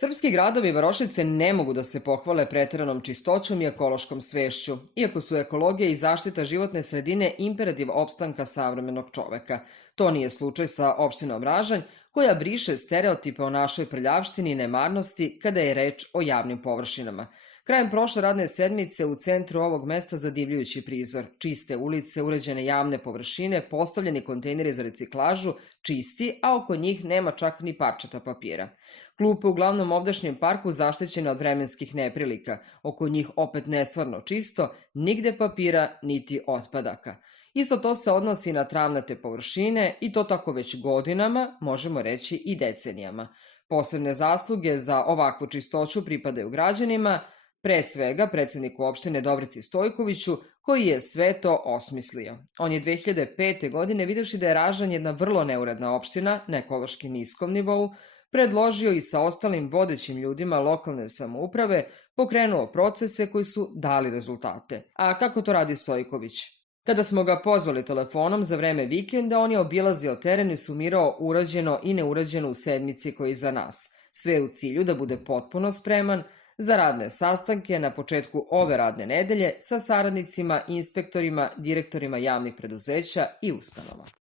Srpski gradovi varošice ne mogu da se pohvale preteranom čistoćom i ekološkom svešću, iako su ekologija i zaštita životne sredine imperativ opstanka savremenog čoveka. To nije slučaj sa opštinom Ražanj, koja briše stereotipe o našoj prljavštini i nemarnosti kada je reč o javnim površinama. Krajem prošle radne sedmice u centru ovog mesta zadivljujući prizor. Čiste ulice, uređene javne površine, postavljeni kontejneri za reciklažu, čisti, a oko njih nema čak ni parčeta papira. Klupe u glavnom ovdašnjem parku zaštićene od vremenskih neprilika, oko njih opet nestvarno čisto, nigde papira niti otpadaka. Isto to se odnosi na travnate površine i to tako već godinama, možemo reći i decenijama. Posebne zasluge za ovakvu čistoću pripadaju građanima, pre svega predsedniku opštine Dobrici Stojkoviću, koji je sve to osmislio. On je 2005. godine, videvši da je Ražanj jedna vrlo neuredna opština na ekološki niskom nivou, predložio i sa ostalim vodećim ljudima lokalne samouprave pokrenuo procese koji su dali rezultate. A kako to radi Stojković? Kada smo ga pozvali telefonom za vreme vikenda, on je obilazio teren i sumirao urađeno i neurađeno u sedmici koji je iza nas. Sve u cilju da bude potpuno spreman za radne sastanke na početku ove radne nedelje sa saradnicima, inspektorima, direktorima javnih preduzeća i ustanova.